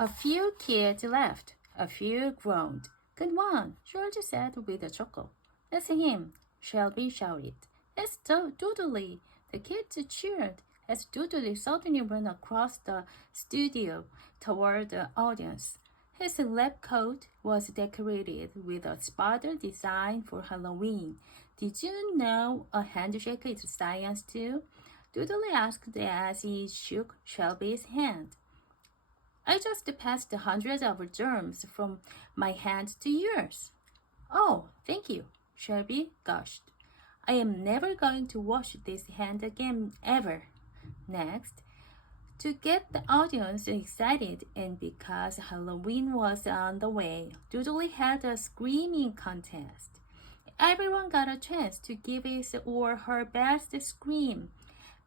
A few kids laughed. A few groaned. Good one, George said with a chuckle. That's him, Shelby shouted. That's Doodly. The kids cheered as Doodly suddenly ran across the studio toward the audience. His lab coat was decorated with a spider design for Halloween. Did you know a handshake is science too? Doodly asked as he shook Shelby's hand. I just passed hundreds of germs from my hand to yours. Oh, thank you, Shelby gushed. I am never going to wash this hand again, ever. Next, to get the audience excited and because Halloween was on the way, Doodly held a screaming contest. Everyone got a chance to give his or her best scream.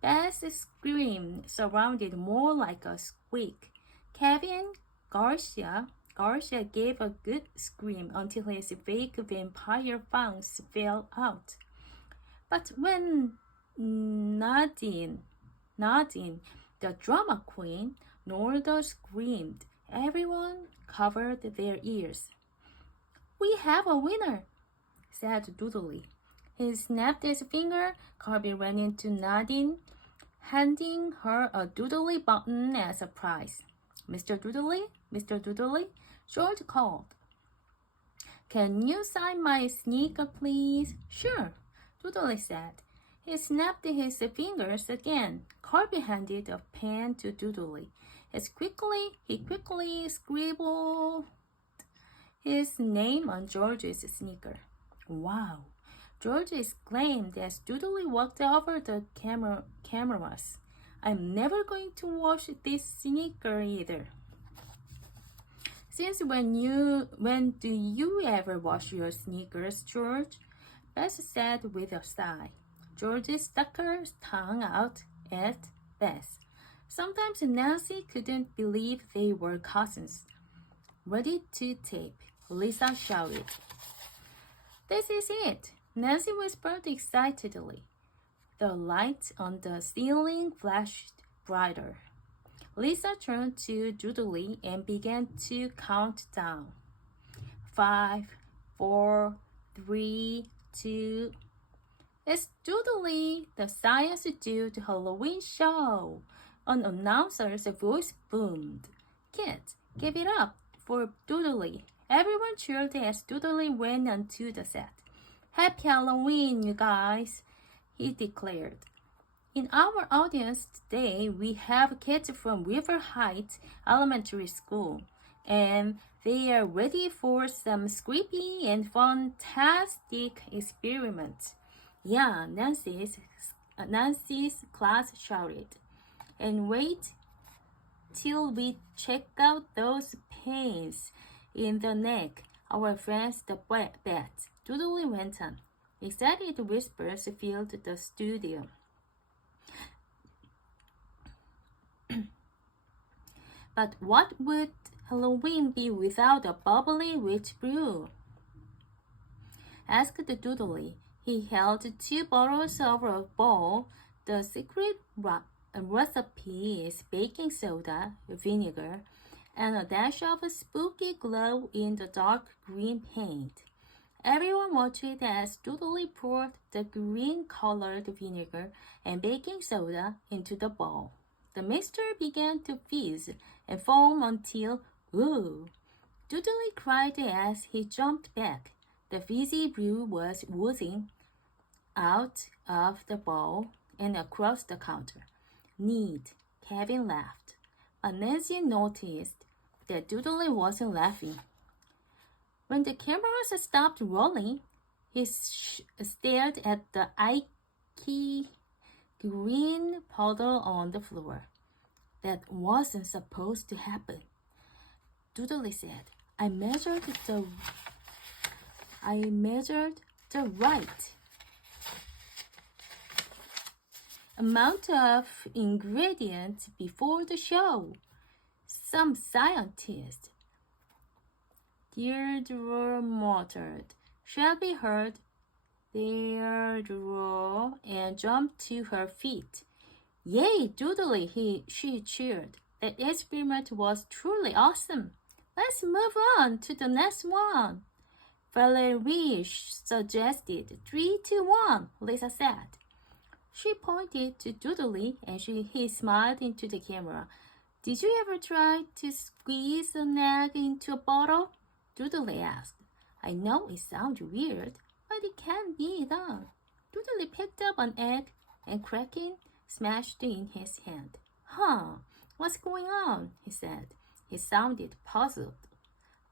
Best scream sounded more like a squeak. Kevin Garcia gave a good scream until his fake vampire fangs fell out. But when Nadine, the drama queen, Norda screamed, everyone covered their ears. We have a winner, said Doodly. He snapped his finger. Kirby ran into Nadine, handing her a Doodly button as a prize. Mr. Doodly, George called. Can you sign my sneaker, please? Sure, Doodly said. He snapped his fingers again. Kirby handed a pen to Doodly. He quickly scribbled his name on George's sneaker. Wow, George exclaimed as Doodly walked over the cameras. I'm never going to wash this sneaker either. Since when do you ever wash your sneakers, George? Bess said with a sigh. George stuck her tongue out at Bess. Sometimes Nancy couldn't believe they were cousins. Ready to tape, Lisa shouted. This is it, Nancy whispered excitedly. The light on the ceiling flashed brighter. Lisa turned to Doodly and began to count down. 5, 4, 3, 2. It's Doodly, the Science Dude Halloween show. An announcer's voice boomed. Kids, give it up for Doodly. Everyone cheered as Doodly ran onto the set. Happy Halloween, you guys, he declared. In our audience today, we have kids from River Heights Elementary School, and they are ready for some creepy and fantastic experiments. Yeah, Nancy's class shouted. And wait till we check out those pains in the neck, our friends the bats. Doodly went on. Excited whispers filled the studio. But what would Halloween be without a bubbly witch brew? Asked Doodly. He held 2 bottles of a bowl. The secret recipe is baking soda, vinegar, and a dash of spooky glow in the dark green paint. Everyone watched as Doodly poured the green-colored vinegar and baking soda into the bowl. The mixture began to fizz and foam until, ooh! Doodly cried as he jumped back. The fizzy brew was oozing out of the bowl and across the counter. Neat, Kevin laughed. But Nancy noticed that Doodly wasn't laughing. When the cameras stopped rolling, he stared at the icky green puddle on the floor. That wasn't supposed to happen. Doodly said, I measured the right amount of ingredients before the show. Some scientist. Deirdre muttered. Shelby heard Deirdre and jumped to her feet. Yay, Doodly, she cheered. The experiment was truly awesome. Let's move on to the next one. Valerie suggested 3, 2, 1, Lisa said. She pointed to Doodly and he smiled into the camera. Did you ever try to squeeze an egg into a bottle? Doodly asked. I know it sounds weird, but it can be done. Doodly picked up an egg and cracking, smashed it in his hand. Huh, what's going on? He said. He sounded puzzled.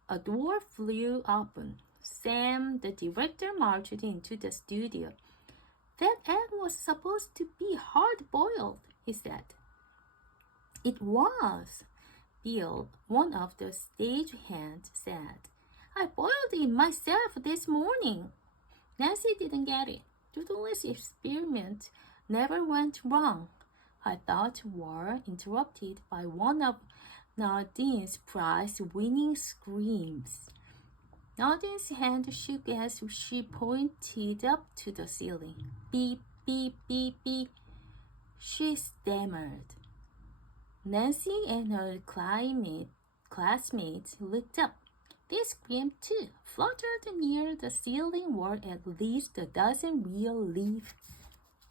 A door flew open. Sam, the director, marched into the studio. That egg was supposed to be hard-boiled, he said. It was, Bill, one of the stagehands, said. I boiled it myself this morning. Nancy didn't get it. Doodly's experiment never went wrong. I thought were interrupted by one of Nadine's prize-winning screams. Nadine's hand shook as she pointed up to the ceiling. Beep, beep, beep, beep. She stammered. Nancy and her classmates looked up. They screamed too, fluttered near the ceiling were at least a dozen real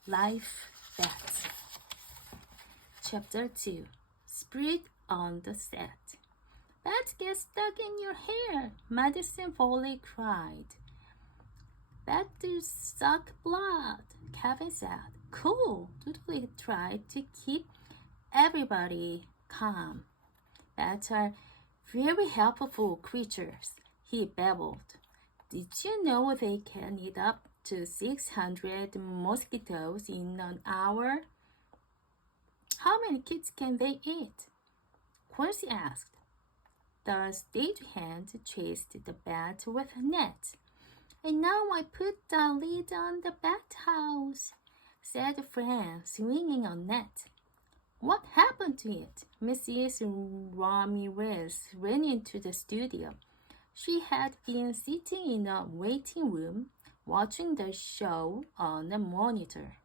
life bats. Chapter 2. Spirit on the Set. Bats get stuck in your hair, Madison Foley cried. Bats suck blood, Kevin said. Cool, Doodly tried to keep everybody calm. Bats are very helpful creatures, he babbled. Did you know they can eat up to 600 mosquitoes in an hour? How many kids can they eat? Quincy asked. The stagehand chased the bat with a net. And now I put the lid on the bat house, said Fran, swinging a net. What happened to it? Mrs. Ramirez ran into the studio. She had been sitting in a waiting room, watching the show on a monitor.